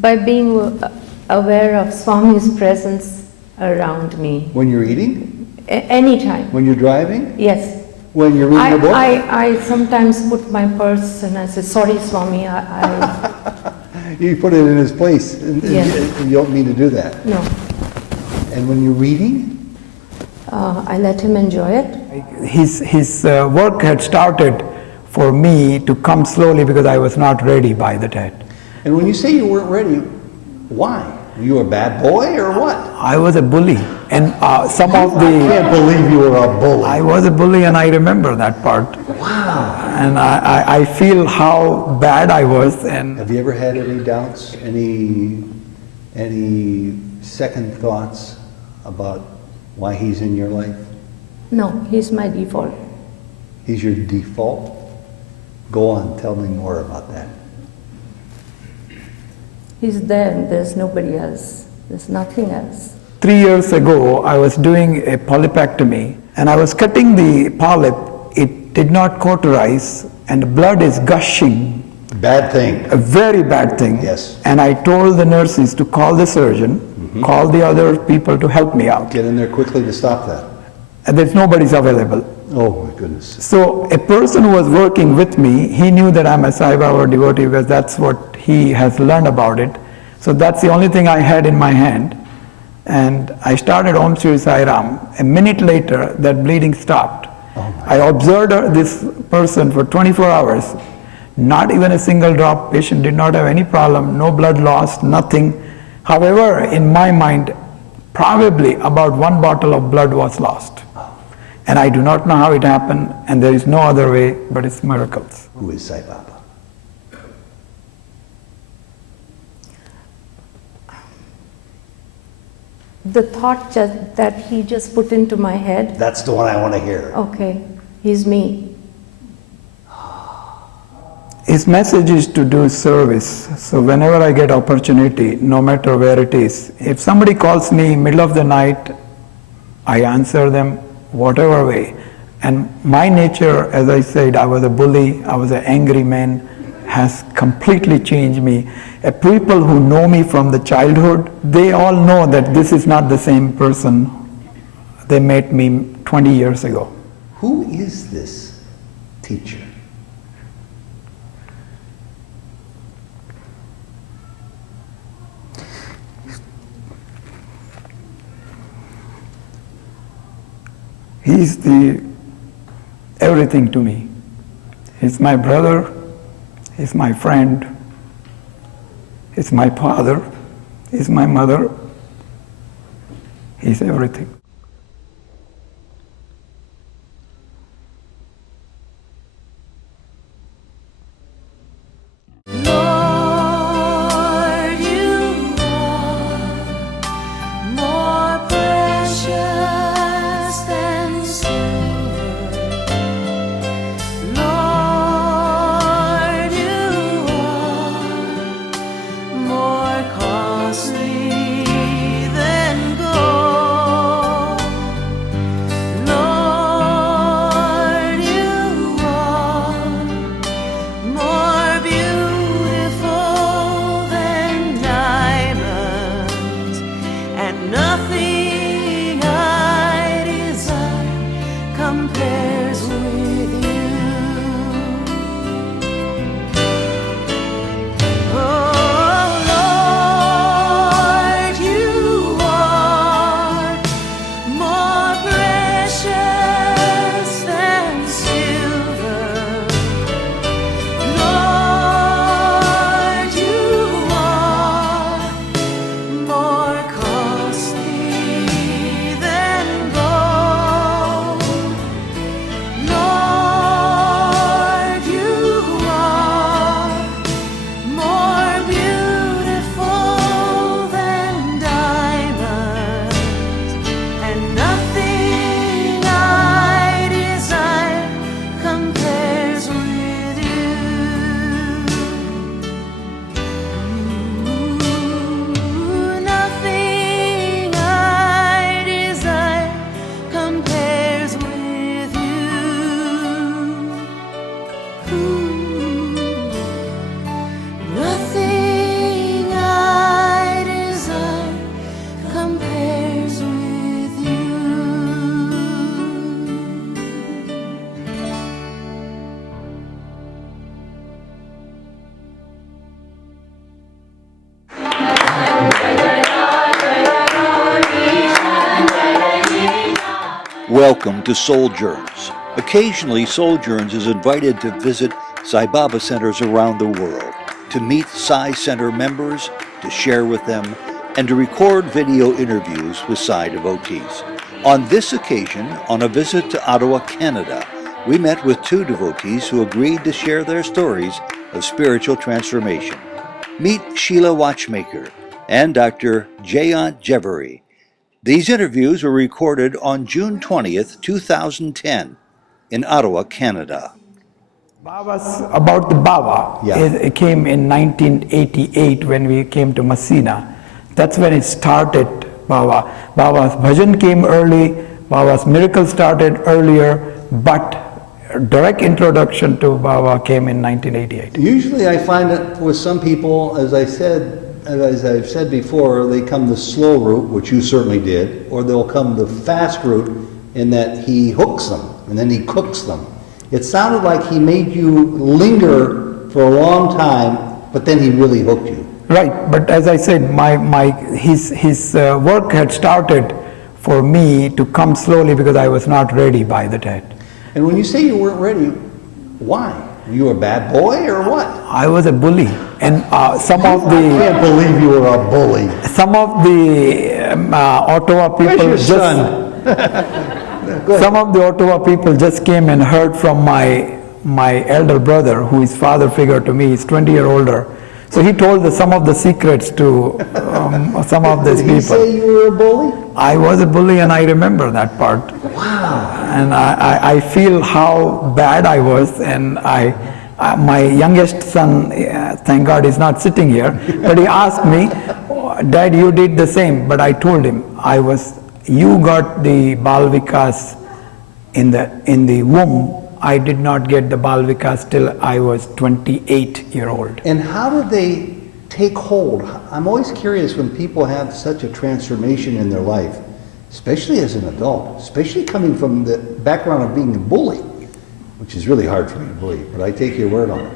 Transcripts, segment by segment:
By being aware of Swami's presence around me. When you're eating? Anytime. When you're driving? Yes. When you're reading a book? I sometimes put my purse and I say, sorry Swami, You put it in its place, and you don't mean to do that. No. And when you're reading? I let him enjoy it. His work had started for me to come slowly because I was not ready by the time. And when you say you weren't ready, why? Were you a bad boy or what? I was a bully, and some of the... I can't believe you were a bully. I was a bully, and I remember that part. Wow. And I feel how bad I was. And have you ever had any doubts, any second thoughts about why he's in your life? No, he's my default. He's your default? Go on, tell me more about that. He's there and there's nobody else. There's nothing else. 3 years ago, I was doing a polypectomy, and I was cutting the polyp. It did not cauterize, and the blood is gushing. Bad thing. A very bad thing. Yes. And I told the nurses to call the surgeon, call the other people to help me out. Get in there quickly to stop that. And there's nobody's available. Oh my goodness. So a person who was working with me, he knew that I'm a Sai Baba devotee because that's what he has learned about it. So that's the only thing I had in my hand. And I started Om Shri Sai Ram. A minute later, that bleeding stopped. I observed this person for 24 hours. Not even a single drop. Patient did not have any problem, no blood loss, nothing. However, in my mind, probably about 1 bottle of blood was lost. And I do not know how it happened, and there is no other way, but it's miracles. Who is Sai Baba? The thought that he just put into my head. That's the one I want to hear. Okay, he's me. His message is to do service. So whenever I get opportunity, no matter where it is, if somebody calls me middle of the night, I answer them whatever way. And my nature, as I said, I was a bully, I was an angry man, has completely changed me. People who know me from the childhood, they all know that this is not the same person. They met me 20 years ago. Who is this teacher? He's everything to me. He's my brother, he's my friend, he's my father, he's my mother, he's everything. More costly than gold. Welcome to Souljourns. Occasionally, Souljourns is invited to visit Sai Baba centers around the world, to meet Sai Center members, to share with them, and to record video interviews with Sai devotees. On this occasion, on a visit to Ottawa, Canada, we met with two devotees who agreed to share their stories of spiritual transformation. Meet Sheila Watchmaker and Dr. Jayant Jheveri. These interviews were recorded on June 20th, 2010 in Ottawa, Canada. About the Baba, Yeah. it came in 1988 when we came to Messina. That's when it started, Baba. Baba's bhajan came early, Baba's miracle started earlier, but direct introduction to Baba came in 1988. Usually I find that with some people, as I've said before, they come the slow route, which you certainly did, or they'll come the fast route in that he hooks them and then he cooks them. It sounded like he made you linger for a long time, but then he really hooked you. Right, but as I said, his work had started for me to come slowly because I was not ready by the time. And when you say you weren't ready, why? Were you a bad boy or what? I was a bully, and some of I can't the believe you were a bully. Ottawa people Where's your just son? Go ahead. some of the Ottawa people just came and heard from my elder brother, who is father figure to me. He's 20 years older. So he told some of the secrets to some of these Did he people. say you were a bully? I was a bully, and I remember that part. Wow. And I feel how bad I was, and my youngest son, thank God is not sitting here, but he asked me, Dad, you did the same. But I told him, you got the Bal Vikas in the womb. I did not get the Bal Vikas till I was 28-year-old. And how did they take hold? I'm always curious when people have such a transformation in their life, especially as an adult, especially coming from the background of being a bully, which is really hard for me to believe, but I take your word on it.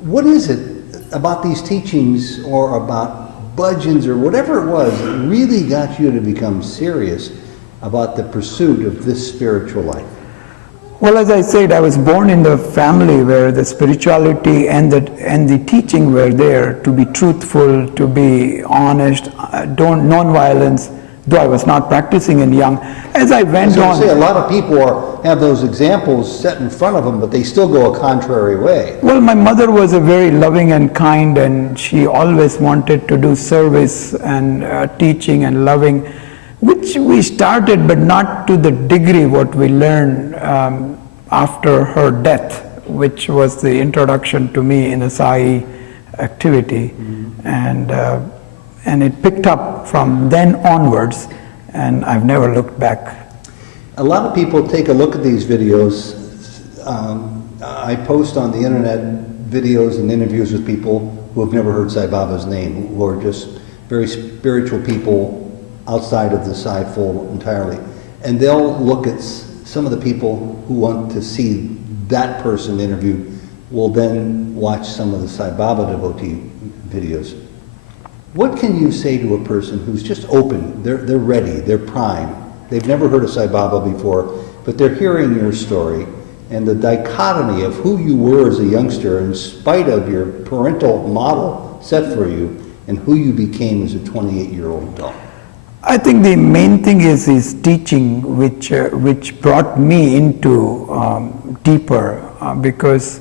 What is it about these teachings or about bhajans or whatever it was that really got you to become serious about the pursuit of this spiritual life? Well, as I said, I was born in the family where the spirituality and the teaching were there to be truthful, to be honest, non-violence, though I was not practicing in young. As I went on... a lot of people have those examples set in front of them, but they still go a contrary way. Well, my mother was a very loving and kind, and she always wanted to do service and teaching and loving, which we started, but not to the degree what we learned after her death, which was the introduction to me in the Sai activity. Mm-hmm. And it picked up from then onwards, and I've never looked back. A lot of people take a look at these videos. I post on the internet videos and interviews with people who have never heard Sai Baba's name, who are just very spiritual people outside of the Sai fold entirely. And they'll look at some of the people who want to see that person interviewed will then watch some of the Sai Baba devotee videos. What can you say to a person who's just open, they're ready, they're primed, they've never heard of Sai Baba before, but they're hearing your story and the dichotomy of who you were as a youngster in spite of your parental model set for you and who you became as a 28-year-old adult? I think the main thing is his teaching, which brought me into deeper, because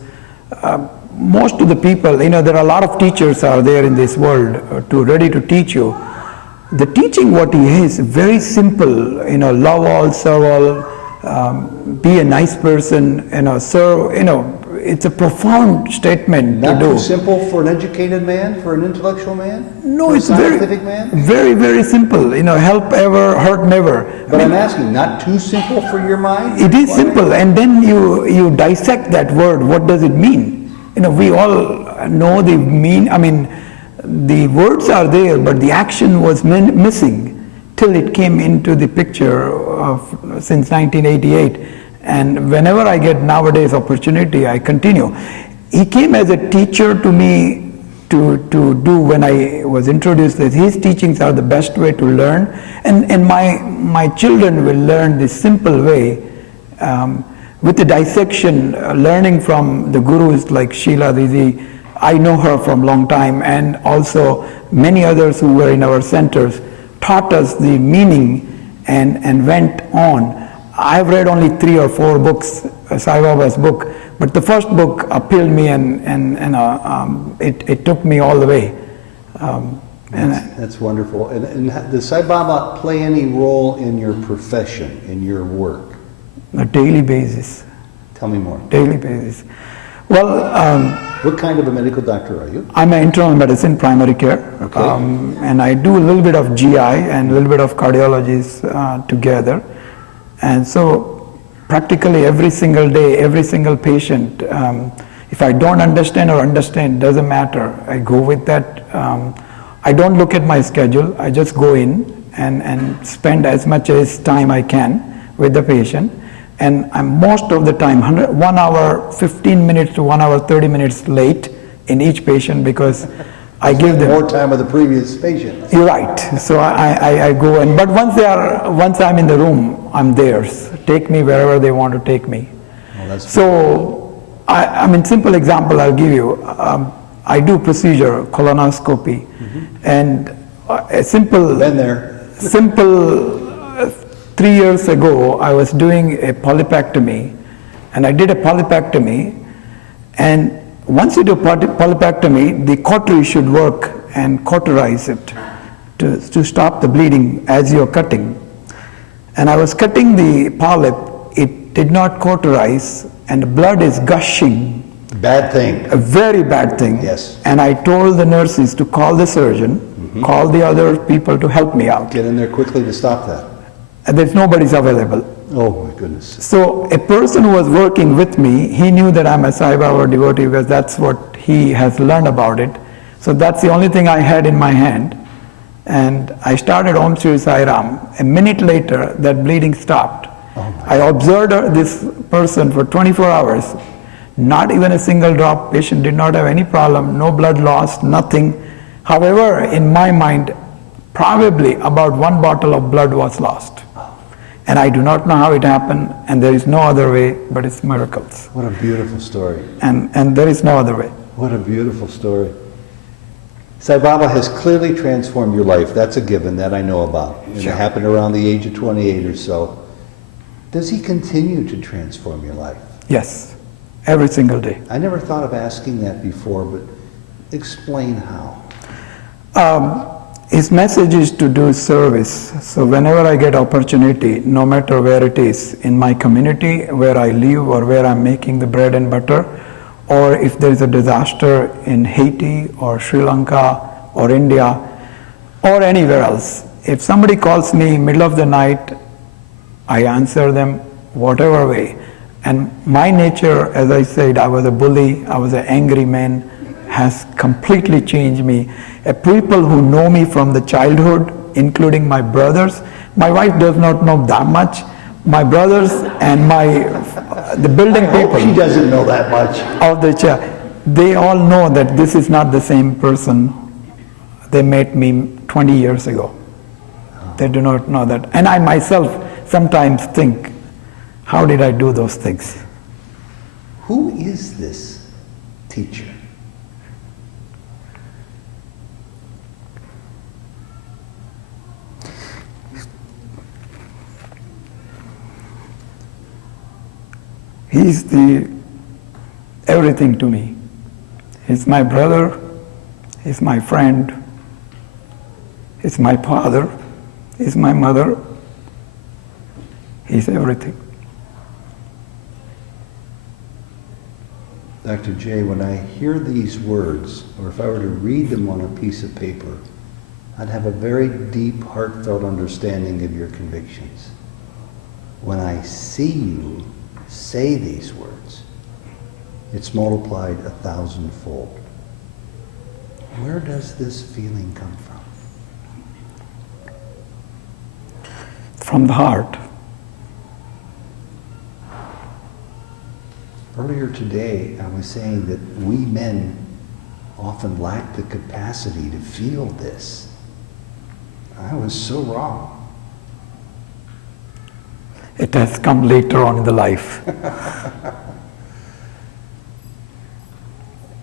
most of the people, there are a lot of teachers out there in this world ready to teach you. The teaching, what he is, very simple. Love all, serve all, be a nice person. Serve. It's a profound statement Not to do. too simple for an educated man, for an intellectual man? No, for it's a scientific man? very, very simple. Help ever, hurt never. But I'm asking, not too simple for your mind? It is simple, and then you dissect that word. What does it mean? We all know the the words are there, but the action was missing till it came into the picture since 1988. And whenever I get nowadays opportunity, I continue. He came as a teacher to me to do when I was introduced that his teachings are the best way to learn, and my children will learn this simple way with the dissection, learning from the gurus like Sheila Didi. I know her from a long time, and also many others who were in our centers taught us the meaning and went on. I've read only 3 or 4 books, Sai Baba's book, but the first book appealed me, and it took me all the way. That's wonderful. And does Sai Baba play any role in your profession, in your work? On a daily basis. Tell me more. Daily basis. Well, What kind of a medical doctor are you? I'm an internal medicine, primary care, Okay. and I do a little bit of GI and a little bit of cardiologies together. And so practically every single day, every single patient, if I don't understand or understand, doesn't matter. I go with that. I don't look at my schedule. I just go in and spend as much as time I can with the patient. And I'm most of the time 1 hour 15 minutes to 1 hour 30 minutes late in each patient, because I give them More time with the previous patient. You're right. So I go in, but once I'm in the room, I'm theirs. Take me wherever they want to take me. Oh, that's So I mean, simple example I'll give you. I do procedure, colonoscopy, and a simple Been there. simple 3 years ago, I was doing a polypectomy, and I did a polypectomy, and once you do polypectomy, the cautery should work and cauterize it to stop the bleeding as you're cutting. And I was cutting the polyp, it did not cauterize, and the blood is gushing. Bad thing. A very bad thing. Yes. And I told the nurses to call the surgeon, call the other people to help me out. Get in there quickly to stop that. And there's nobody's available. Oh my goodness. So a person who was working with me, he knew that I'm a Sai Baba devotee because that's what he has learned about it. So that's the only thing I had in my hand. And I started Om Shri Sai Ram. A minute later, that bleeding stopped. I observed this person for 24 hours. Not even a single drop. Patient did not have any problem, no blood loss, nothing. However, in my mind, probably about 1 bottle of blood was lost. And I do not know how it happened, and there is no other way, but it's miracles. What a beautiful story. And there is no other way. What a beautiful story. Sai Baba has clearly transformed your life. That's a given, that I know about. And Sure. It happened around the age of 28 or so. Does he continue to transform your life? Yes, every single day. I never thought of asking that before, but explain how. His message is to do service. So whenever I get opportunity, no matter where it is, in my community, where I live or where I'm making the bread and butter, or if there is a disaster in Haiti or Sri Lanka or India or anywhere else, if somebody calls me middle of the night, I answer them whatever way. And my nature, as I said, I was a bully, I was an angry man, has completely changed me. People who know me from the childhood, including my brothers, my wife does not know that much. My brothers and the building people She doesn't know that much. of the church, they all know that this is not the same person they met me 20 years ago. They do not know that. And I myself sometimes think, how did I do those things? Who is this teacher? He's everything to me. He's my brother, he's my friend, he's my father, he's my mother, he's everything. Dr. J, when I hear these words, or if I were to read them on a piece of paper, I'd have a very deep, heartfelt understanding of your convictions. When I see you say these words, it's multiplied 1,000-fold. Where does this feeling come from? From the heart. Earlier today, I was saying that we men often lack the capacity to feel this. I was so wrong. It has come later on in the life.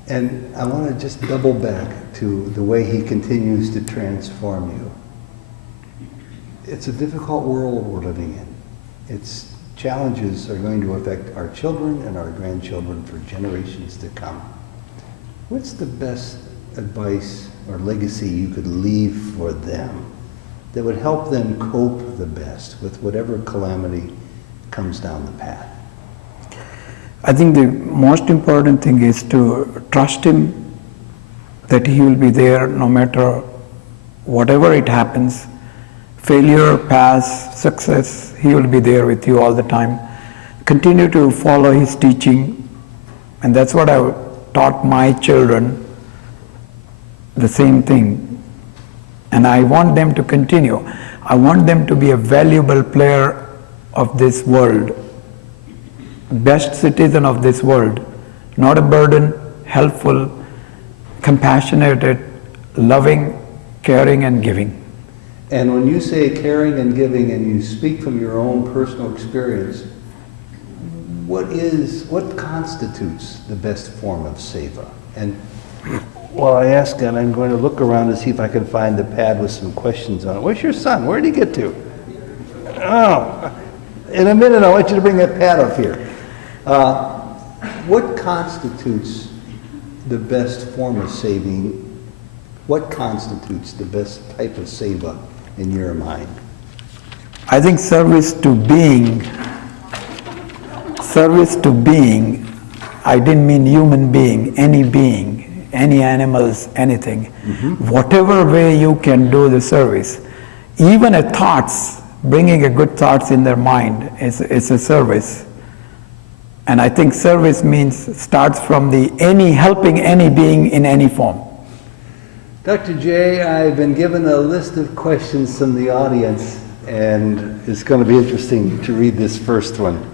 And I want to just double back to the way he continues to transform you. It's a difficult world we're living in. Its challenges are going to affect our children and our grandchildren for generations to come. What's the best advice or legacy you could leave for them that would help them cope the best with whatever calamity comes down the path? I think the most important thing is to trust him, that he will be there no matter whatever it happens. Failure, pass, success, he will be there with you all the time. Continue to follow his teaching, and that's what I taught my children, the same thing. And I want them to continue. I want them to be a valuable player of this world, best citizen of this world, not a burden, helpful, compassionate, loving, caring, and giving. And when you say caring and giving and you speak from your own personal experience, what constitutes the best form of seva? And while I ask that, I'm going to look around to see if I can find the pad with some questions on it. Where's your son? Where did he get to? Oh, in a minute I want you to bring that pad up here. What constitutes the best form of saving? What constitutes the best type of seva in your mind? I think service to being, I didn't mean human being, any animals, anything. Whatever way you can do the service, even a thoughts, bringing a good thoughts in their mind is a service. And I think service starts from helping any being in any form. Dr. J, I've been given a list of questions from the audience, and it's going to be interesting to read this first one.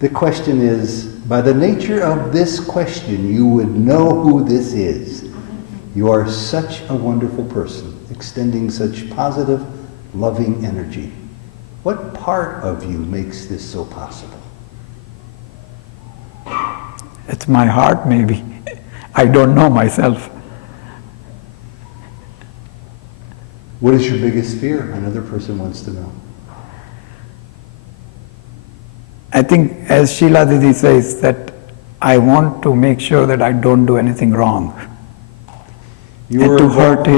The question is, by the nature of this question, you would know who this is. You are such a wonderful person, extending such positive, loving energy. What part of you makes this so possible? It's my heart, maybe. I don't know myself. What is your biggest fear? Another person wants to know. I think, as Sheila Didi says, that I want to make sure that I don't do anything wrong. And to hurt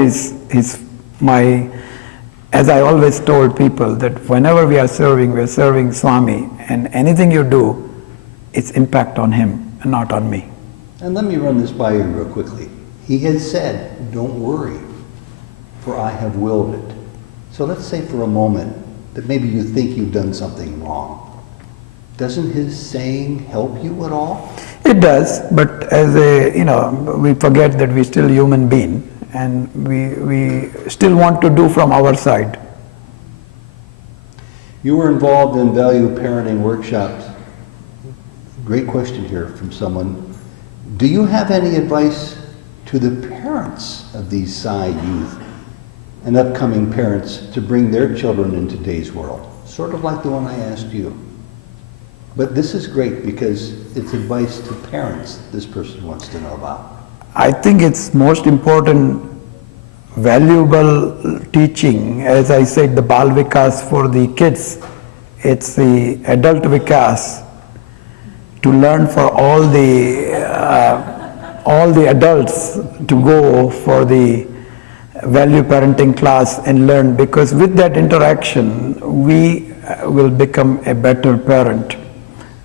as I always told people, that whenever we're serving Swami, and anything you do, it's impact on him and not on me. And let me run this by you real quickly. He has said, don't worry, for I have willed it. So let's say for a moment that maybe you think you've done something wrong. Doesn't his saying help you at all? It does, but we forget that we're still human being, and we still want to do from our side. You were involved in value parenting workshops. Great question here from someone. Do you have any advice to the parents of these Sai youth and upcoming parents to bring their children into today's world? Sort of like the one I asked you. But this is great because it's advice to parents this person wants to know about. I think it's most important, valuable teaching. As I said, the Bal Vikas for the kids, it's the adult Vikas to learn for all the adults to go for the value parenting class and learn, because with that interaction, we will become a better parent.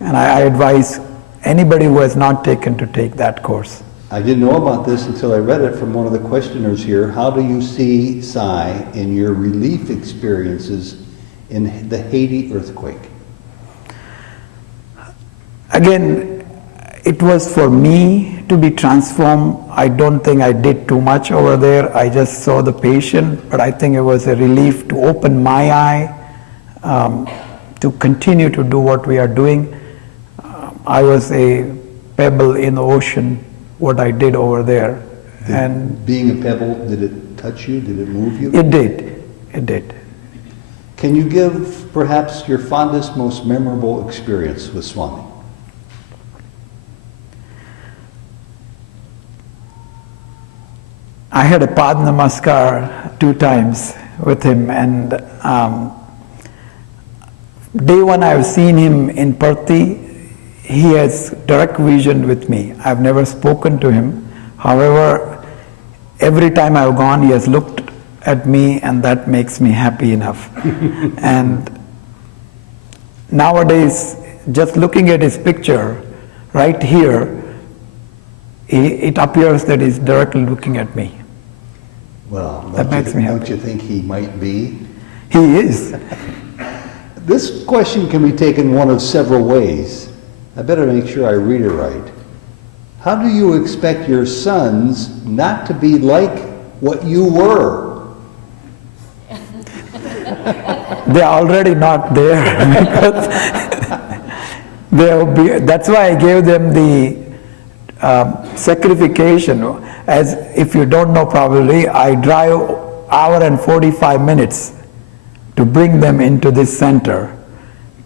And I advise anybody who has not taken to take that course. I didn't know about this until I read it from one of the questioners here. How do you see Sai in your relief experiences in the Haiti earthquake? Again, it was for me to be transformed. I don't think I did too much over there. I just saw the patient, but I think it was a relief to open my eye, to continue to do what we are doing. I was a pebble in the ocean, what I did over there, And being a pebble, did it touch you? Did it move you? it did. It did. Can you give perhaps your fondest, most memorable experience with Swami? I had a Pad Namaskar 2 times with him, and day one I've seen him in Parthi. He has direct vision with me. I've never spoken to him. However, every time I've gone, he has looked at me, and that makes me happy enough. And nowadays, just looking at his picture right here, it appears that he's directly looking at me. Well, That makes me happy. don't you think he might be? He is. This question can be taken one of several ways. I better make sure I read it right. How do you expect your sons not to be like what you were? They're already not there. Because that's why I gave them the sacrification. As if you don't know probably, I drive hour and 45 minutes to bring them into this center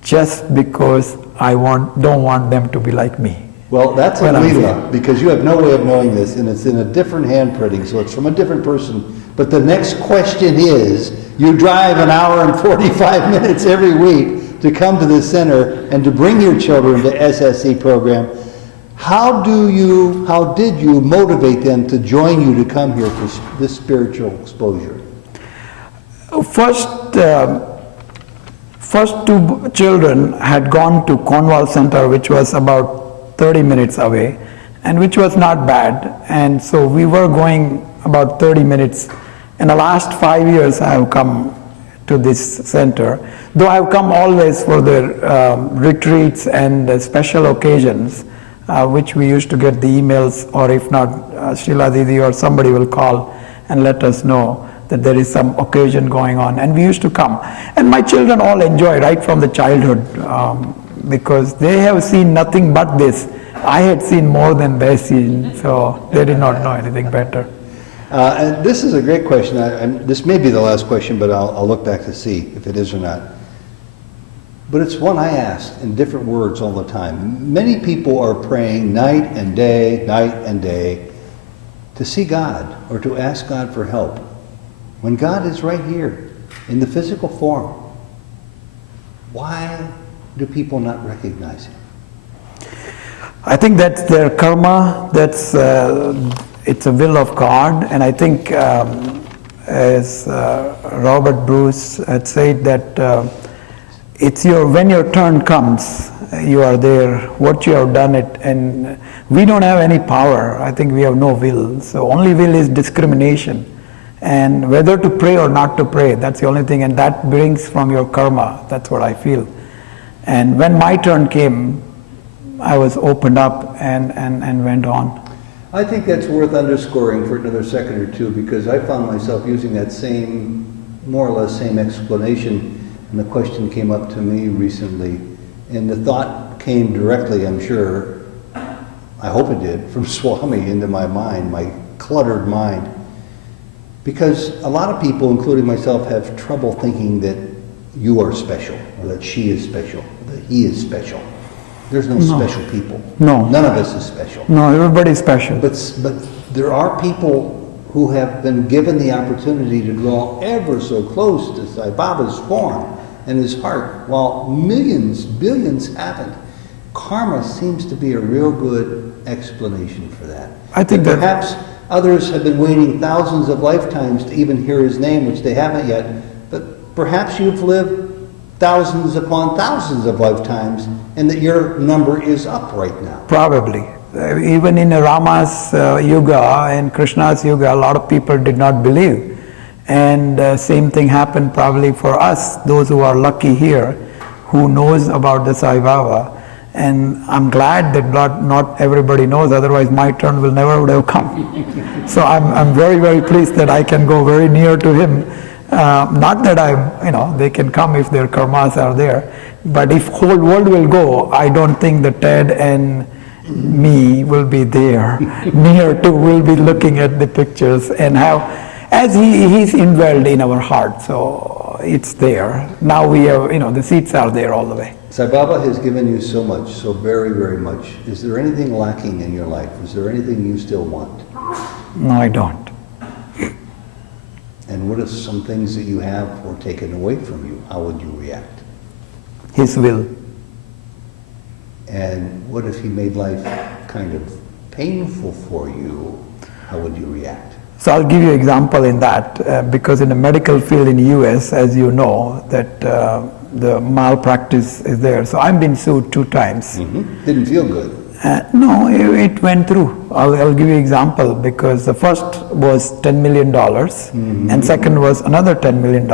just because I don't want them to be like me. Well, that's a When I'm Leela, here. because you have no way of knowing this, and it's in a different handprinting, so it's from a different person. But the next question is, you drive an hour and 45 minutes every week to come to this center and to bring your children to SSC program. How did you motivate them to join you to come here for this spiritual exposure? First 2 children had gone to Cornwall Center, which was about 30 minutes away, and which was not bad. And so we were going about 30 minutes. In the last 5 years, I have come to this center, though I have come always for the retreats and special occasions, which we used to get the emails, or if not, Sheila Didi or somebody will call and let us know that there is some occasion going on, and we used to come. And my children all enjoy right from the childhood, because they have seen nothing but this. I had seen more than they seen, so they did not know anything better. And this is a great question. This may be the last question, but I'll look back to see if it is or not. But it's one I ask in different words all the time. Many people are praying night and day to see God or to ask God for help, when God is right here in the physical form. Why do people not recognize Him? I think that's their karma, it's a will of God, and I think as Robert Bruce had said that when your turn comes, you are there, what you have done it, and we don't have any power. I think we have no will, so only will is discrimination, and whether to pray or not to pray, that's the only thing, and that brings from your karma. That's what I feel. And when my turn came, I was opened up and went on. I think that's worth underscoring for another second or two, because I found myself using that more or less same explanation, and the question came up to me recently, and the thought came directly, I'm sure, I hope it did, from Swami into my mind, my cluttered mind. Because a lot of people, including myself, have trouble thinking that you are special, or that she is special, or that he is special. There's no special people. No. None of us is special. No, everybody's special. But there are people who have been given the opportunity to draw ever so close to Sai Baba's form and his heart, while millions, billions haven't. Karma seems to be a real good explanation for that. I think that perhaps others have been waiting thousands of lifetimes to even hear his name, which they haven't yet, but perhaps you've lived thousands upon thousands of lifetimes, and that your number is up right now. Probably. Even in Rama's yuga and Krishna's yuga, a lot of people did not believe. And same thing happened probably for us, those who are lucky here, who knows about the Sai Baba. And I'm glad that not everybody knows, otherwise my turn will never would have come. So I'm very, very pleased that I can go very near to him. Not that they can come if their karmas are there, but if whole world will go, I don't think that Ted and me will be there, near to will be looking at the pictures, and how, as he's indwelled in our heart, so it's there. Now we have, the seats are there all the way. Sai Baba has given you so much, so very, very much. Is there anything lacking in your life? Is there anything you still want? No, I don't. And what if some things that you have were taken away from you? How would you react? His will. And what if he made life kind of painful for you? How would you react? So I'll give you an example in that, because in the medical field in the US, as you know, that the malpractice is there. So I've been sued 2 times. Didn't feel good. No, it went through. I'll give you an example, because the first was $10 million, and second was another $10 million.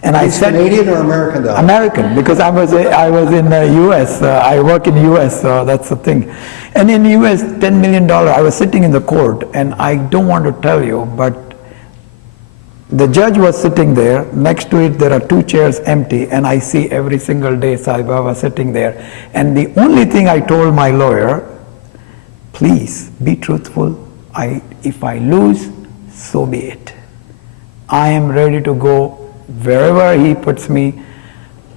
And I said, Canadian or American dollar? American, because I was in the U.S. I work in the U.S., so that's the thing. And in the U.S., $10 million. I was sitting in the court, and I don't want to tell you, but the judge was sitting there. Next to it, there are 2 chairs empty, and I see every single day Sai Baba sitting there. And the only thing I told my lawyer, please be truthful. If I lose, so be it. I am ready to go wherever he puts me.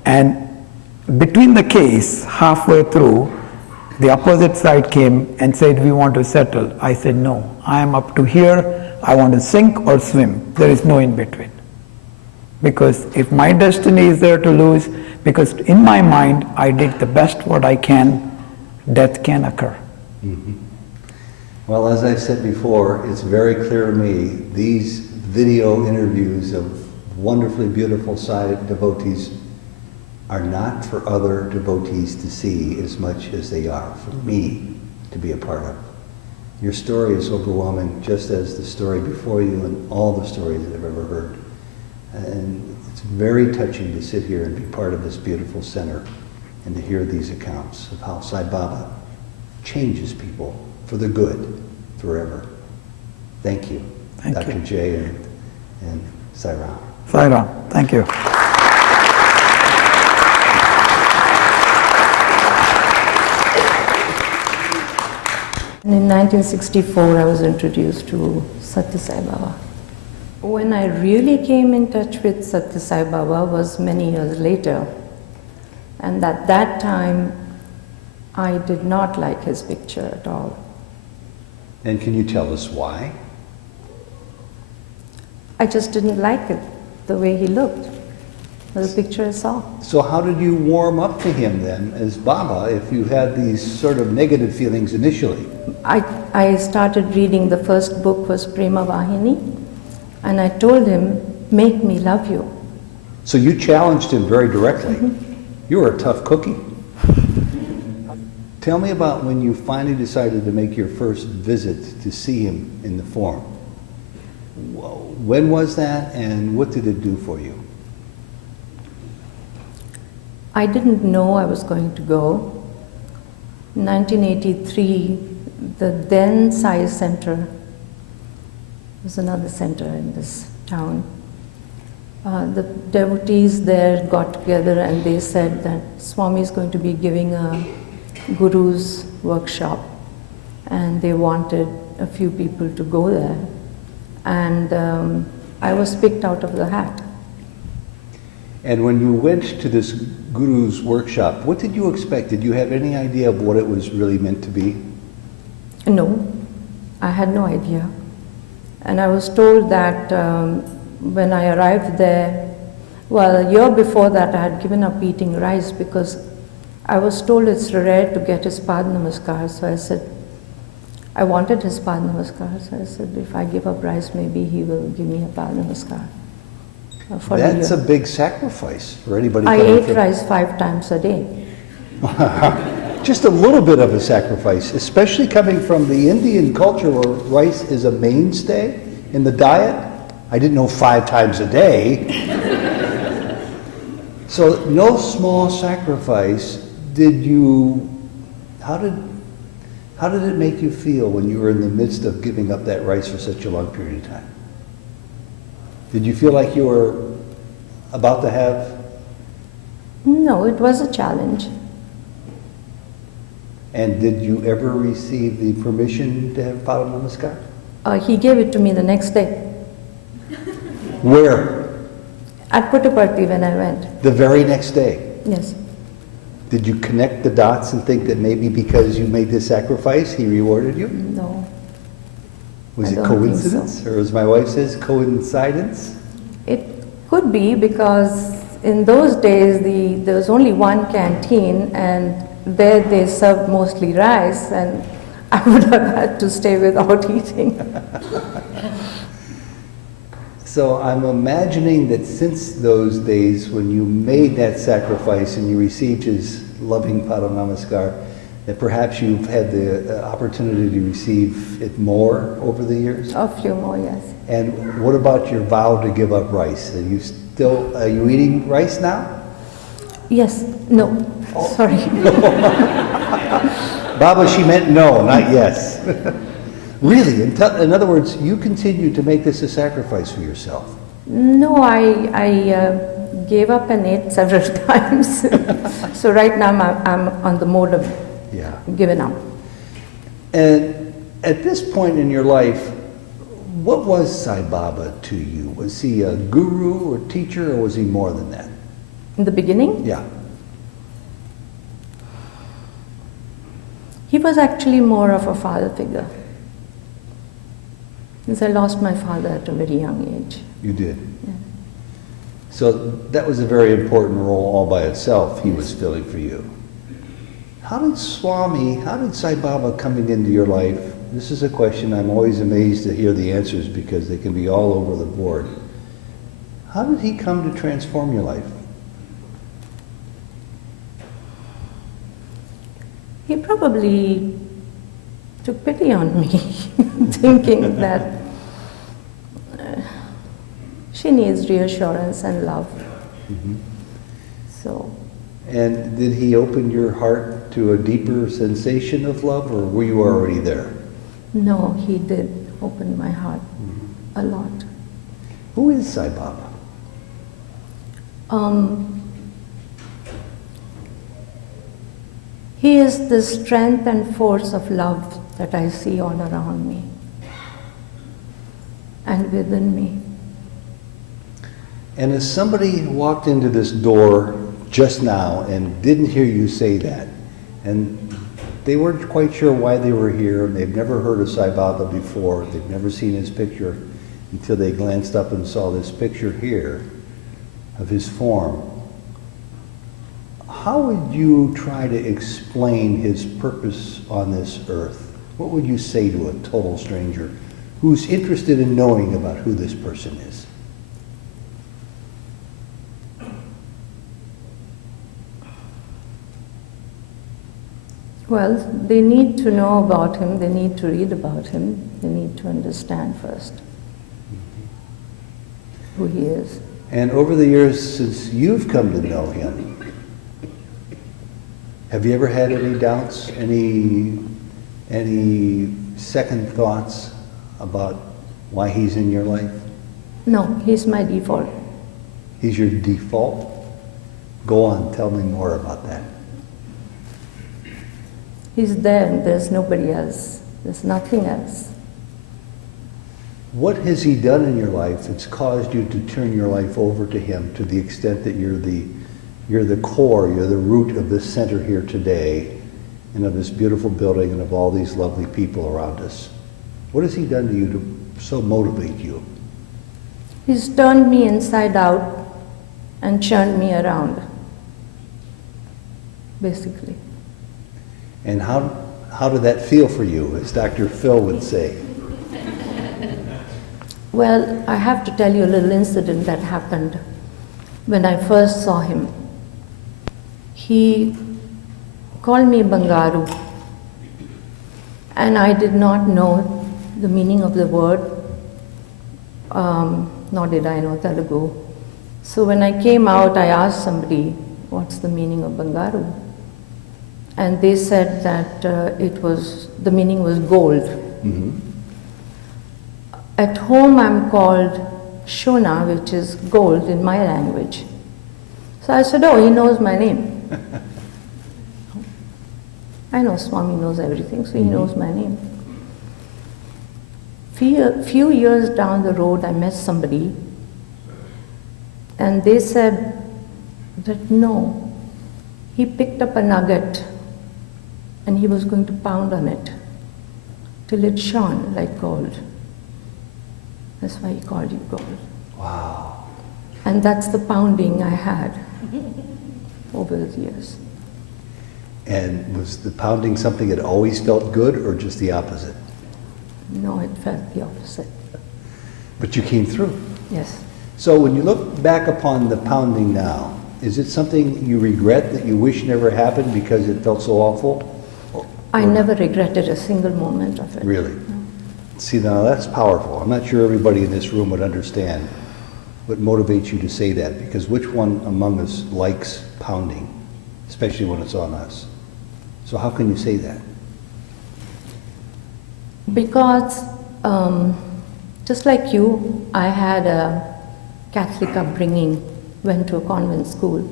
And between the case, halfway through, the opposite side came and said, we want to settle. I said, no, I am up to here. I want to sink or swim. There is no in between. Because if my destiny is there to lose, because in my mind, I did the best what I can, death can occur. Well, as I said before, it's very clear to me, these video interviews of wonderfully beautiful Sai devotees are not for other devotees to see as much as they are for me to be a part of. Your story is overwhelming, just as the story before you and all the stories that I've ever heard. And it's very touching to sit here and be part of this beautiful center and to hear these accounts of how Sai Baba changes people for the good forever. Thank you, Thank Dr. you. Jay and Sai Ram. Sai Ram, thank you. In 1964, I was introduced to Satha Sai Baba. When I really came in touch with Satha Sai Baba was many years later. And at that time, I did not like his picture at all. And can you tell us why? I just didn't like it, the way he looked, the picture I saw. So how did you warm up to him then as Baba if you had these sort of negative feelings initially? I started reading, the first book was Prema Vahini, and I told him, make me love you. So you challenged him very directly. You were a tough cookie. Tell me about when you finally decided to make your first visit to see him in the form. When was that, and what did it do for you? I didn't know I was going to go. In 1983, the then Sai Center was another center in this town. The devotees there got together and they said that Swami is going to be giving a guru's workshop, and they wanted a few people to go there. And I was picked out of the hat. And when you went to this guru's workshop, what did you expect? Did you have any idea of what it was really meant to be? No, I had no idea. And I was told that when I arrived there, well, a year before that I had given up eating rice because I was told it's rare to get his Pad Namaskar. So I said, I wanted his Pad Namaskar. So I said, if I give up rice, maybe he will give me a Pad Namaskar. For That's a big sacrifice for anybody I coming ate from... rice 5 times a day. Just a little bit of a sacrifice, especially coming from the Indian culture where rice is a mainstay in the diet. I didn't know 5 times a day. So no small sacrifice. How did it make you feel when you were in the midst of giving up that rice for such a long period of time? Did you feel like you were about to have... No, it was a challenge. And did you ever receive the permission to have Pada Namaskar? He gave it to me the next day Where? at Puttaparthi when I went. The very next day. Yes. Did you connect the dots and think that maybe because you made this sacrifice, he rewarded you? No. Was I it don't think coincidence? Or as my wife says, coincidence? It could be because in those days there was only one canteen and there they served mostly rice and I would have had to stay without eating. So I'm imagining that since those days when you made that sacrifice and you received his loving Pada Namaskar, that perhaps you've had the opportunity to receive it more over the years? A few more, yes. And what about your vow to give up rice? Are you eating rice now? Yes, no, sorry. Baba, she meant no, not yes. Really? In other words, you continue to make this a sacrifice for yourself? No, I gave up and ate several times. So right now I'm on the mode of giving up. And at this point in your life, what was Sai Baba to you? Was he a guru or teacher, or was he more than that? In the beginning, Yeah. he was actually more of a father figure. Because I lost my father at a very young age. You did? Yeah. So that was a very important role all by itself he was filling for you. How did Sai Baba coming into your life, this is a question I'm always amazed to hear the answers because they can be all over the board. How did he come to transform your life? He probably took pity on me, thinking that she needs reassurance and love. Mm-hmm. So. And did he open your heart to a deeper sensation of love, or were you already there? No, he did open my heart a lot. Who is Sai Baba? He is the strength and force of love that I see all around me and within me. And as somebody walked into this door just now and didn't hear you say that, and they weren't quite sure why they were here, and they've never heard of Sai Baba before, they've never seen his picture until they glanced up and saw this picture here of his form, how would you try to explain his purpose on this earth? What would you say to a total stranger who's interested in knowing about who this person is? Well, they need to know about him, they need to read about him, they need to understand first who he is. And over the years since you've come to know him, have you ever had any doubts, any second thoughts about why he's in your life? No, he's my default. He's your default? Go on, tell me more about that. He's there and there's nobody else. There's nothing else. What has he done in your life that's caused you to turn your life over to him to the extent that you're the core, you're the root of this center here today, and of this beautiful building and of all these lovely people around us? What has he done to you to so motivate you? He's turned me inside out and churned me around, basically. And how did that feel for you, as Dr. Phil would say? Well, I have to tell you a little incident that happened when I first saw him. He called me Bangaru, and I did not know the meaning of the word, nor did I know Telugu. So when I came out, I asked somebody, what's the meaning of Bangaru? And they said that the meaning was gold. Mm-hmm. At home I'm called Shona, which is gold in my language. So I said, oh, he knows my name. I know Swami knows everything, so he knows my name. Few years down the road, I met somebody, and they said that no, he picked up a nugget and he was going to pound on it till it shone like gold. That's why he called you gold. Wow. And that's the pounding I had over the years. And was the pounding something that always felt good or just the opposite? No, it felt the opposite. But you came through. Yes. So when you look back upon the pounding now, is it something you regret that you wish never happened because it felt so awful? I never regretted a single moment of it. Really? No. See, now that's powerful. I'm not sure everybody in this room would understand what motivates you to say that, because which one among us likes pounding, especially when it's on us? So how can you say that? Because just like you, I had a Catholic upbringing, went to a convent school,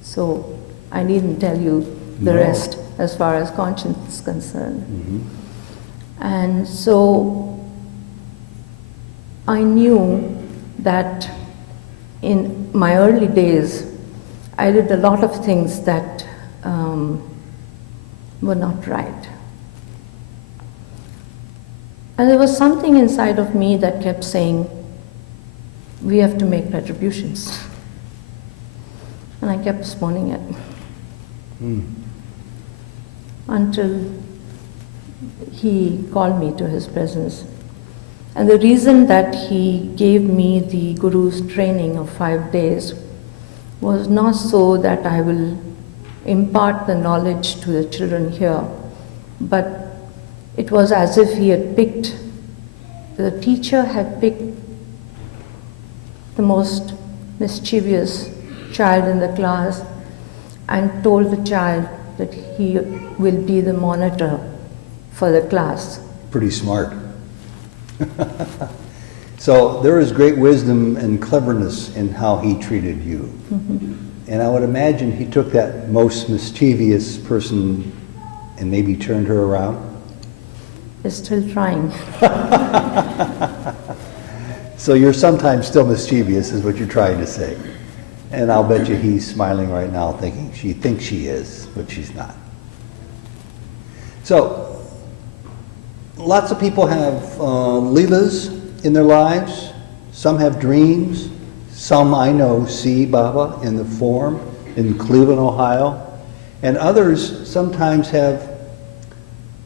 so I needn't tell you the No. rest as far as conscience is concerned. Mm-hmm. And so I knew that in my early days, I did a lot of things that were not right. And there was something inside of me that kept saying, we have to make retributions. And I kept postponing it. Until he called me to his presence. And the reason that he gave me the Guru's training of 5 days was not so that I will impart the knowledge to the children here, but it was as if he had picked, the teacher had picked the most mischievous child in the class and told the child that he will be the monitor for the class. Pretty smart. So there is great wisdom and cleverness in how he treated you. Mm-hmm. And I would imagine he took that most mischievous person and maybe turned her around. Is still trying. So you're sometimes still mischievous is what you're trying to say. And I'll bet you he's smiling right now thinking she thinks she is, but she's not. So, lots of people have leelas in their lives. Some have dreams. Some I know see Baba in the form in Cleveland, Ohio. And others sometimes have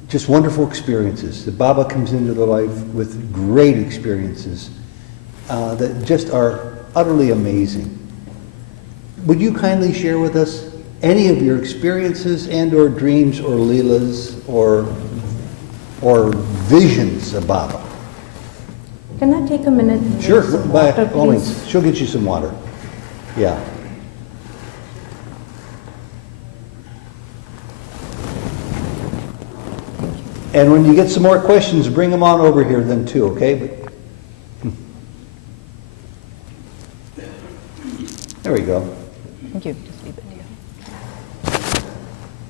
just wonderful experiences. The Baba comes into their life with great experiences that just are utterly amazing. Would you kindly share with us any of your experiences and or dreams or leelas or visions of Baba? Can I take a minute? and Sure, get some by water, all please? means. She'll get you some water. Yeah. And when you get some more questions, bring them on over here then too, okay? There we go. Thank you. Just leave it here.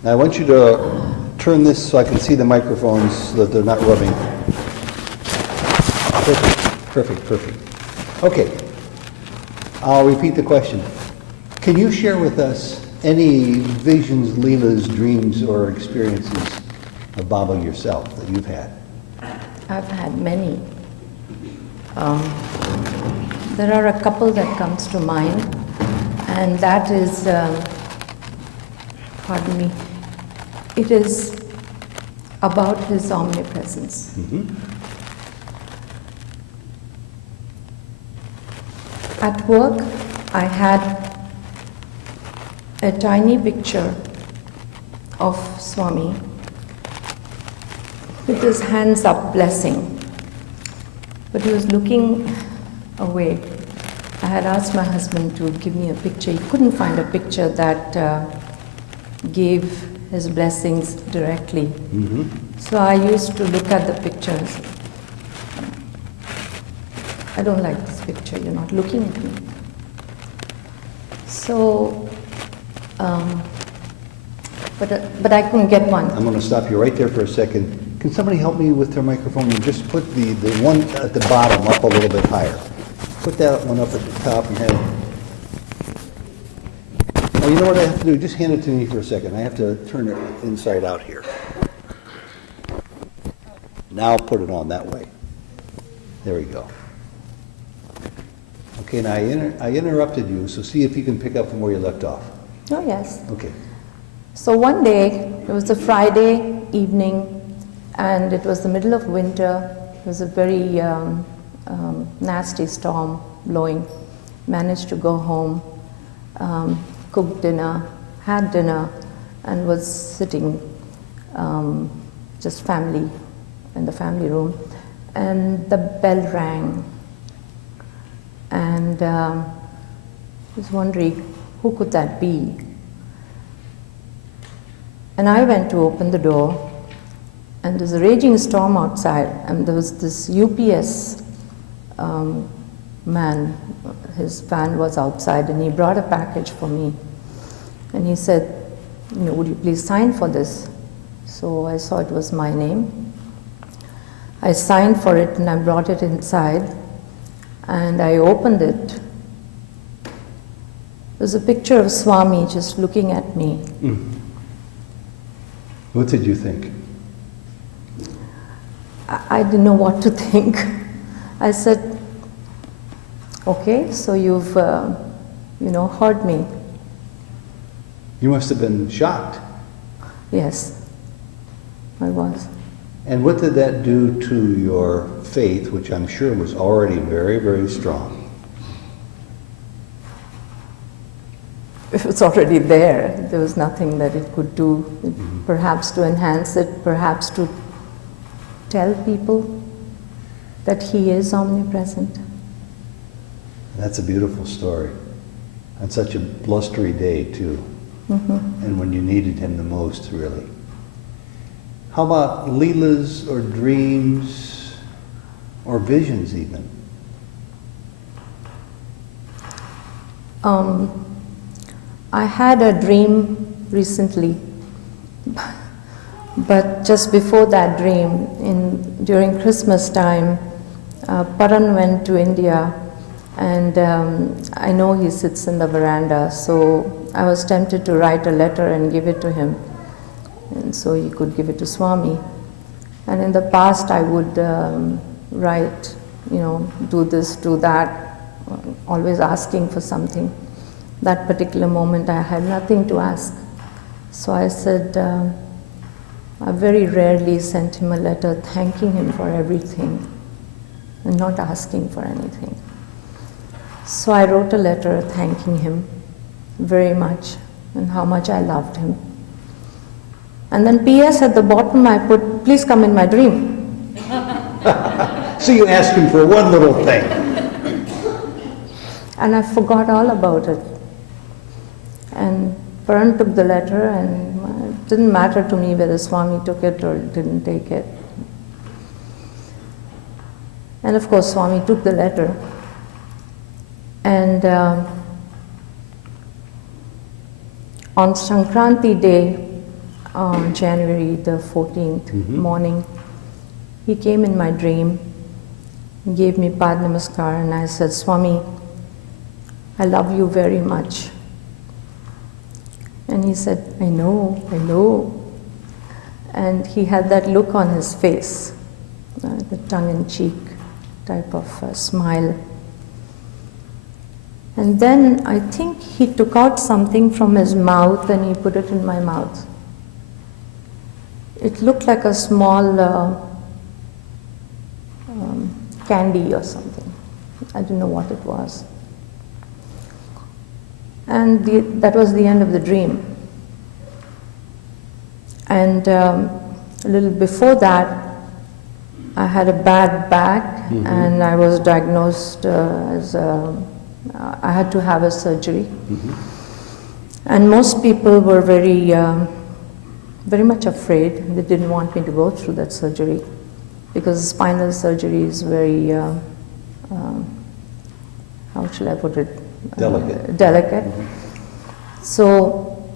Now I want you to turn this so I can see the microphones so that they're not rubbing. Perfect, perfect, perfect. Okay, I'll repeat the question. Can you share with us any visions, leelas, dreams, or experiences of Baba yourself that you've had? I've had many. There are a couple that comes to mind, and that is, pardon me, it is about his omnipresence. Mm-hmm. At work, I had a tiny picture of Swami with his hands up blessing, but he was looking away. I had asked my husband to give me a picture. He couldn't find a picture that gave his blessings directly. Mm-hmm. So I used to look at the pictures. I don't like this picture, you're not looking at me. So but I couldn't get one. I'm going to stop you right there for a second. Can somebody help me with their microphone and just put the one at the bottom up a little bit higher? Put that one up at the top and have... Oh, you know what I have to do? Just hand it to me for a second. I have to turn it inside out here. Now put it on that way. There we go. Okay, now I interrupted you, so see if you can pick up from where you left off. Oh, yes. Okay. So one day, it was a Friday evening, and it was the middle of winter. It was a very nasty storm blowing. Managed to go home, cooked dinner, had dinner, and was sitting just family in the family room. And the bell rang. And I was wondering, who could that be? And I went to open the door, and there's a raging storm outside, and there was this UPS man, his van was outside, and he brought a package for me. And he said, would you please sign for this? So I saw it was my name. I signed for it, and I brought it inside, and I opened it. There's a picture of Swami just looking at me. Mm. What did you think? I didn't know what to think. I said, okay, so you've, heard me. You must have been shocked. Yes, I was. And what did that do to your faith, which I'm sure was already very, very strong? It was already there. There was nothing that it could do, perhaps to enhance it, perhaps to tell people that He is omnipresent. That's a beautiful story. On such a blustery day, too. And when you needed Him the most, really. How about leelas or dreams or visions, even? I had a dream recently, but just before that dream, during Christmas time, Paran went to India, and I know he sits in the veranda, so I was tempted to write a letter and give it to him, and so he could give it to Swami. And in the past I would write, do this, do that, always asking for something. That particular moment I had nothing to ask. So I said, I very rarely sent him a letter thanking him for everything and not asking for anything. So I wrote a letter thanking him very much and how much I loved him. And then PS at the bottom I put, please come in my dream. So you asked Him for one little thing. And I forgot all about it. And Paran took the letter, and it didn't matter to me whether Swami took it or didn't take it. And of course Swami took the letter. And on Sankranti day, on January the 14th morning, he came in my dream, gave me Pad Namaskar, and I said, Swami, I love you very much. And he said, I know. And he had that look on his face, the tongue-in-cheek type of smile. And then I think he took out something from his mouth and he put it in my mouth. It looked like a small candy or something. I didn't know what it was. And that was the end of the dream. And a little before that, I had a bad back, and I was diagnosed as I had to have a surgery. And most people were very much afraid. They didn't want me to go through that surgery because spinal surgery is very, how shall I put it? Delicate. Delicate. So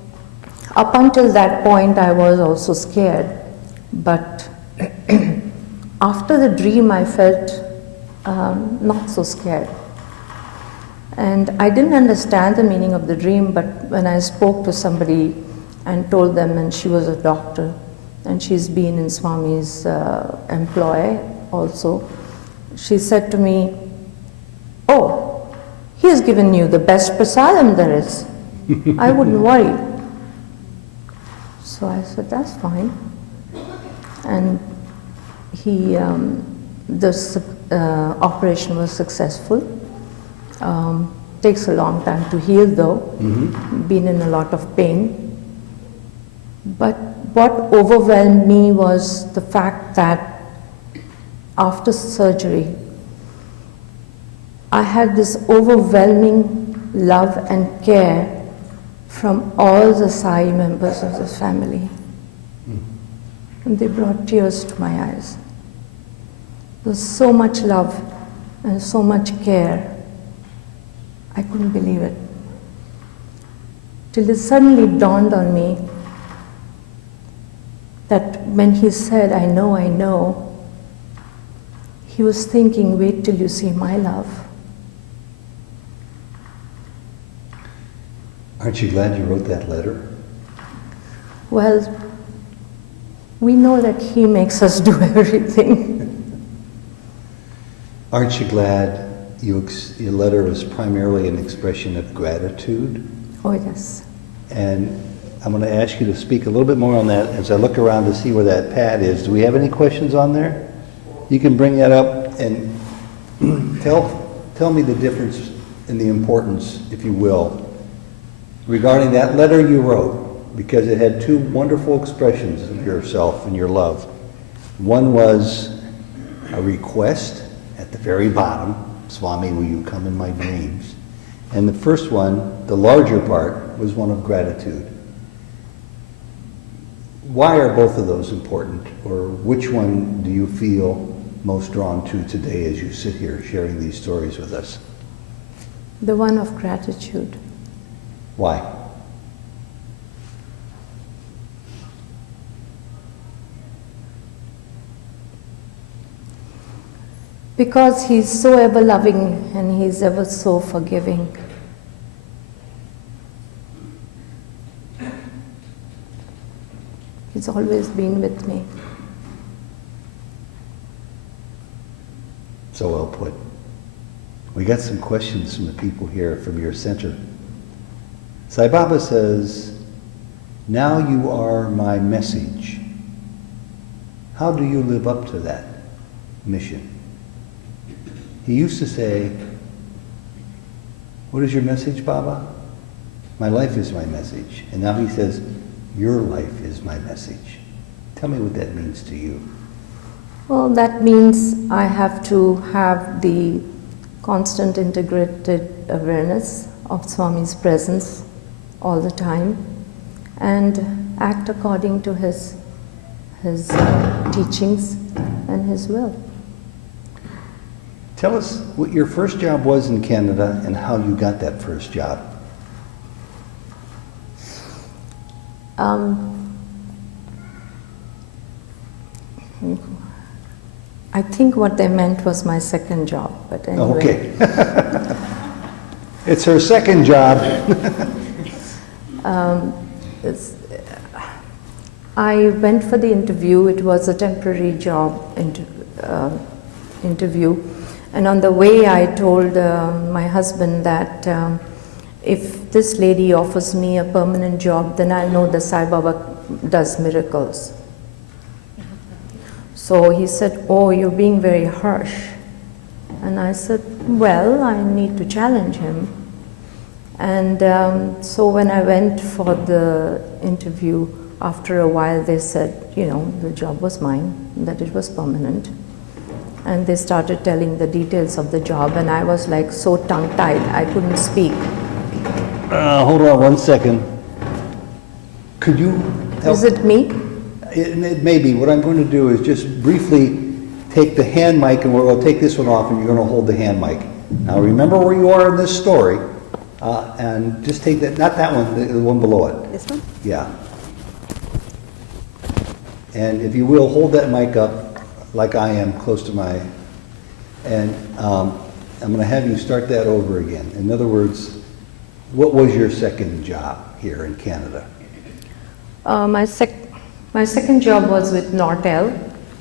up until that point, I was also scared. But after the dream, I felt not so scared. And I didn't understand the meaning of the dream, but when I spoke to somebody and told them, and she was a doctor, and she's been in Swami's employ also, she said to me, "Oh, he has given you the best prasadam there is. I wouldn't worry." So I said, "That's fine." And this operation was successful. Takes a long time to heal though, been in a lot of pain. But what overwhelmed me was the fact that after surgery, I had this overwhelming love and care from all the Sai members of the family. And they brought tears to my eyes. There was so much love and so much care. I couldn't believe it. Till it suddenly dawned on me that when he said, I know, he was thinking, wait till you see my love. Aren't you glad you wrote that letter? Well, we know that he makes us do everything. Aren't you glad your letter was primarily an expression of gratitude? Oh, yes. And I'm going to ask you to speak a little bit more on that as I look around to see where that pad is. Do we have any questions on there? You can bring that up and tell me the difference and the importance, if you will, regarding that letter you wrote, because it had two wonderful expressions of yourself and your love. One was a request at the very bottom, Swami, will you come in my dreams? And the first one, the larger part, was one of gratitude. Why are both of those important, or which one do you feel most drawn to today as you sit here sharing these stories with us? The one of gratitude. Why? Because he's so ever loving and he's ever so forgiving. He's always been with me. So well put. We got some questions from the people here from your center. Sai Baba says, now you are my message. How do you live up to that mission? He used to say, what is your message, Baba? My life is my message. And now he says, your life is my message. Tell me what that means to you. Well, that means I have to have the constant integrated awareness of Swami's presence all the time and act according to his teachings and his will. Tell us what your first job was in Canada and how you got that first job. I think what they meant was my second job, but anyway. Okay. It's her second job. I went for the interview. It was a temporary job interview. And on the way, I told my husband that if this lady offers me a permanent job, then I'll know that Sai Baba does miracles. So he said, oh, you're being very harsh. And I said, well, I need to challenge him. And so when I went for the interview, after a while they said, you know, the job was mine, that it was permanent. And they started telling the details of the job, and I was like so tongue-tied, I couldn't speak. Hold on one second. Could you help? Is it me? It may be. What I'm going to do is just briefly take the hand mic, and we'll take this one off, and you're going to hold the hand mic. Now remember where you are in this story. And just take that, not that one, the one below it. This one? Yeah. And if you will, hold that mic up like I am, close to my, and I'm going to have you start that over again. In other words, what was your second job here in Canada? My second job was with Nortel.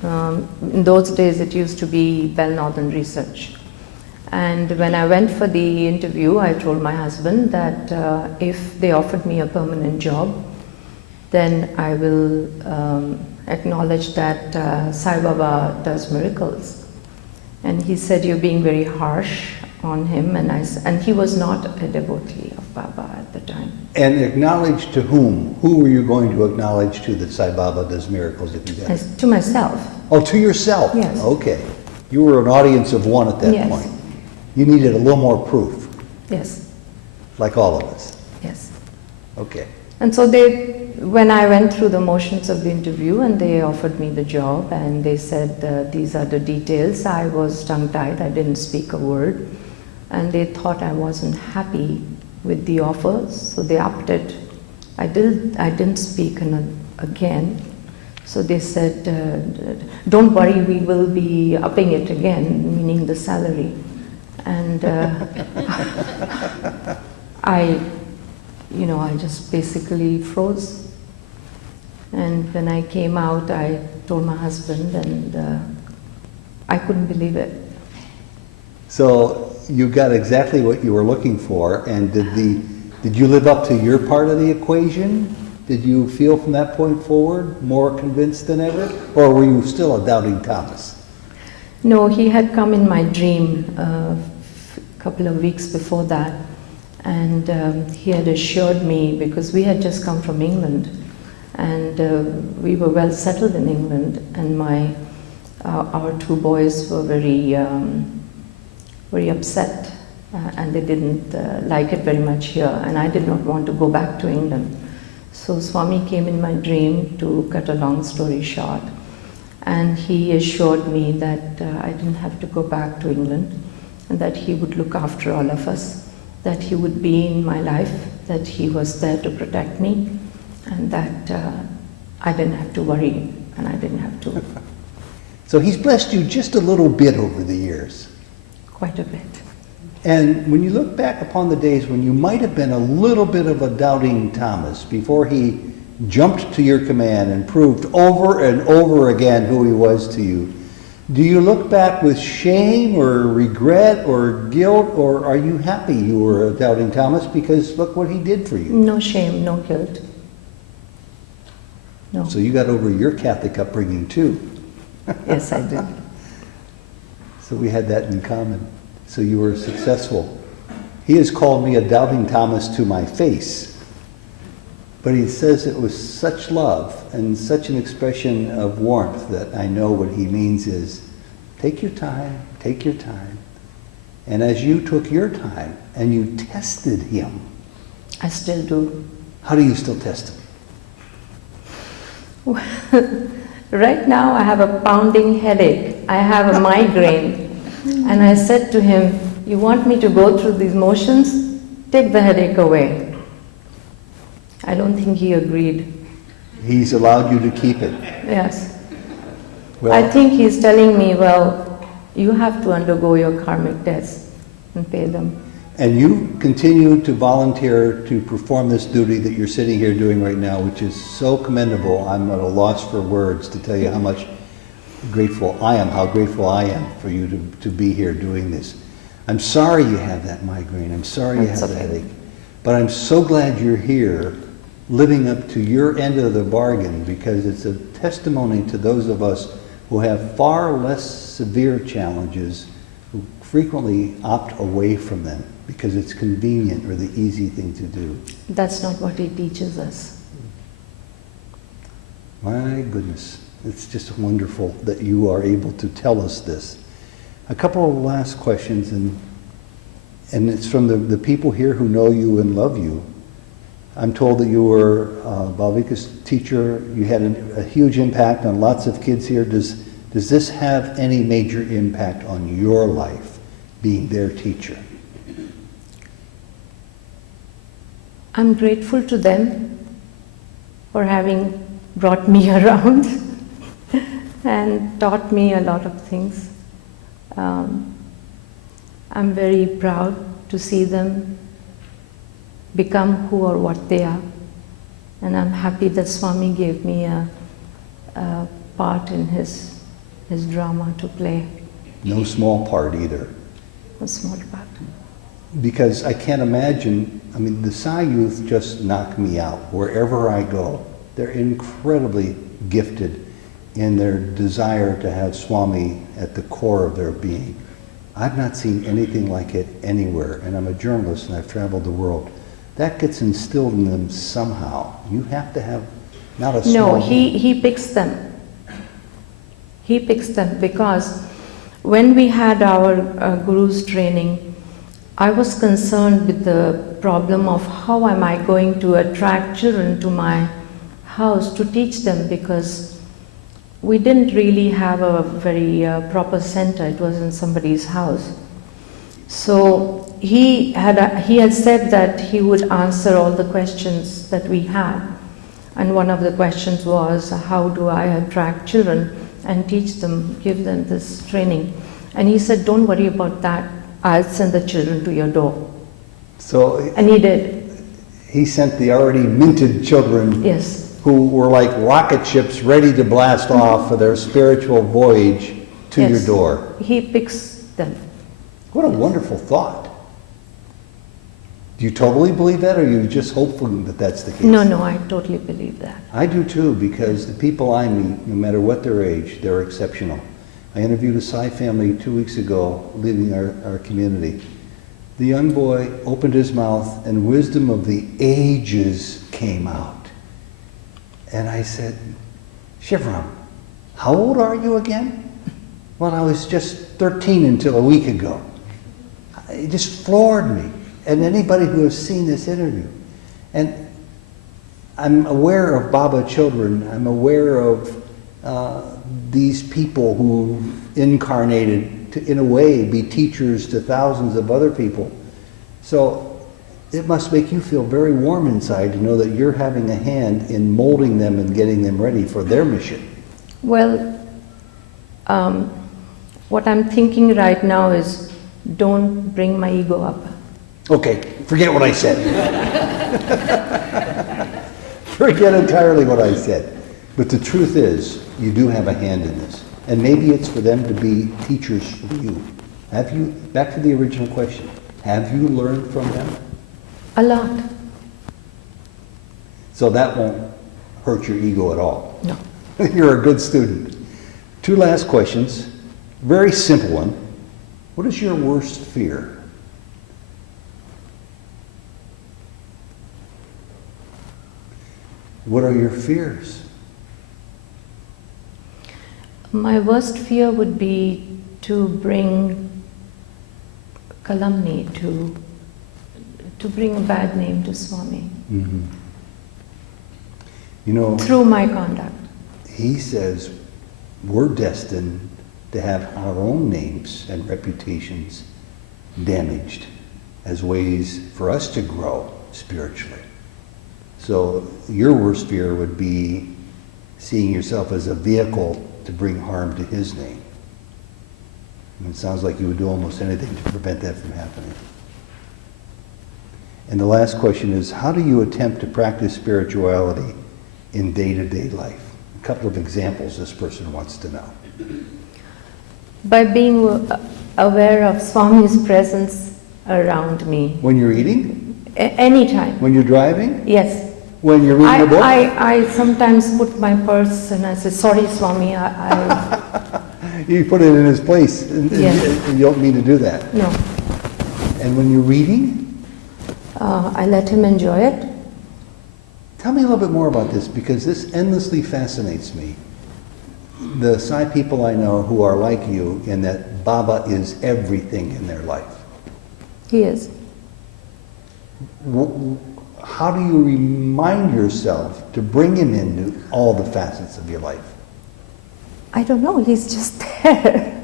In those days it used to be Bell Northern Research. And when I went for the interview, I told my husband that if they offered me a permanent job, then I will acknowledge that Sai Baba does miracles. And he said, "You're being very harsh on him," and he was not a devotee of Baba at the time. And acknowledge to whom? Who were you going to acknowledge to that Sai Baba does miracles if you did? As to myself. Oh, to yourself? Yes. Okay. You were an audience of one at that Yes. point. You needed a little more proof, Yes, like all of us. yes. Okay. And so when I went through the motions of the interview and they offered me the job and they said, these are the details, I was tongue-tied, I didn't speak a word. And they thought I wasn't happy with the offers, so they upped it. I didn't speak again. So they said, "Don't worry, we will be upping it again," meaning the salary. And I just basically froze. And when I came out, I told my husband, and I couldn't believe it. So you got exactly what you were looking for, and did you live up to your part of the equation? Did you feel from that point forward more convinced than ever, or were you still a doubting Thomas? No, he had come in my dream a couple of weeks before that, and he had assured me, because we had just come from England, and we were well settled in England, and our two boys were very upset, and they didn't like it very much here, and I did not want to go back to England. So Swami came in my dream, to cut a long story short, and he assured me that I didn't have to go back to England, and that he would look after all of us, that he would be in my life, that he was there to protect me, and that I didn't have to worry, and I didn't have to. So he's blessed you just a little bit over the years. Quite a bit. And when you look back upon the days when you might have been a little bit of a doubting Thomas before he jumped to your command and proved over and over again who he was to you, do you look back with shame or regret or guilt, or are you happy you were a doubting Thomas because look what he did for you? No shame, no guilt. No. So you got over your Catholic upbringing too. Yes, I did. So we had that in common. So you were successful. He has called me a doubting Thomas to my face. But he says it was such love and such an expression of warmth that I know what he means is, take your time, take your time. And as you took your time and you tested him. I still do. How do you still test him? Right now I have a pounding headache. I have a migraine. And I said to him, "You want me to go through these motions? Take the headache away." I don't think he agreed. He's allowed you to keep it. Yes. Well, I think he's telling me, well, you have to undergo your karmic tests and pay them. and you continue to volunteer to perform this duty that you're sitting here doing right now, which is so commendable. I'm at a loss for words to tell you how much grateful I am, how grateful I am for you to be here doing this. I'm sorry you have that migraine. I'm sorry you have the headache. But I'm so glad you're here living up to your end of the bargain, because it's a testimony to those of us who have far less severe challenges, who frequently opt away from them because it's convenient or the easy thing to do. That's not what he teaches us. My goodness, it's just wonderful that you are able to tell us this. A couple of last questions, and it's from the people here who know you and love you. I'm told that you were Bhavika's teacher. You had a huge impact on lots of kids here. Does this have any major impact on your life, being their teacher? I'm grateful to them for having brought me around and taught me a lot of things. I'm very proud to see them become who or what they are. And I'm happy that Swami gave me a part in his drama to play. No small part either. A small part. Because I can't imagine, I mean, the Sai youth just knock me out wherever I go. They're incredibly gifted in their desire to have Swami at the core of their being. I've not seen anything like it anywhere, and I'm a journalist and I've traveled the world. That gets instilled in them somehow. You have to have not a small... No, he picks them. He picks them because when we had our Guru's training, I was concerned with the problem of how am I going to attract children to my house to teach them, because we didn't really have a very proper center. It was in somebody's house. So he had said that he would answer all the questions that we had. And one of the questions was, how do I attract children and teach them, give them this training? And he said, don't worry about that. I'll send the children to your door. So, and he did. He sent the already minted children, yes, who were like rocket ships ready to blast off for their spiritual voyage to yes, your door. He picks them. What a wonderful thought. Do you totally believe that, or are you just hopeful that that's the case? No, I totally believe that. I do too, because the people I meet, no matter what their age, they're exceptional. I interviewed a Sai family 2 weeks ago, leaving our community. The young boy opened his mouth and wisdom of the ages came out. And I said, Shivram, how old are you again? Well, I was just 13 until a week ago. It just floored me. And anybody who has seen this interview. And I'm aware of Baba children. I'm aware of these people who incarnated to, in a way, be teachers to thousands of other people. So it must make you feel very warm inside to know that you're having a hand in molding them and getting them ready for their mission. Well, what I'm thinking right now is, don't bring my ego up. Okay, forget what I said. Forget entirely what I said. But the truth is, you do have a hand in this. And maybe it's for them to be teachers for you. Have you, back to the original question, have you learned from them? A lot. So that won't hurt your ego at all. No. You're a good student. 2 last questions. Very simple one. What is your worst fear? What are your fears? My worst fear would be to bring calumny, to bring a bad name to Swami. Mm-hmm. You know, through my conduct. He says we're destined to have our own names and reputations damaged as ways for us to grow spiritually. So your worst fear would be seeing yourself as a vehicle to bring harm to his name. And it sounds like you would do almost anything to prevent that from happening. And the last question is, how do you attempt to practice spirituality in day-to-day life? A couple of examples this person wants to know. By being aware of Swami's presence around me. When you're eating? Anytime. When you're driving? Yes. When you're reading a book? I sometimes put my purse and I say, sorry Swami, You put it in his place, and yes. You don't mean to do that. No. And when you're reading? I let him enjoy it. Tell me a little bit more about this, because this endlessly fascinates me. The Sai people I know who are like you in that Baba is everything in their life. He is. How do you remind yourself to bring him into all the facets of your life? I don't know, he's just there.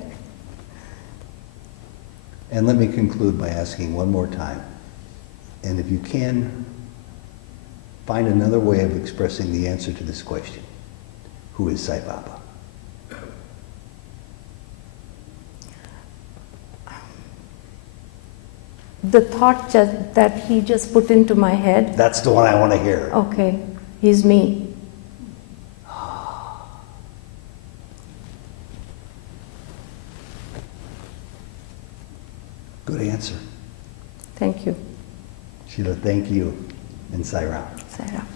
And let me conclude by asking one more time. And if you can, find another way of expressing the answer to this question. Who is Sai Baba? The thought that he just put into my head, That's the one I want to hear. okay, he's me. Good answer. Thank you, Sheila, thank you. And Sai Ram. Sarah.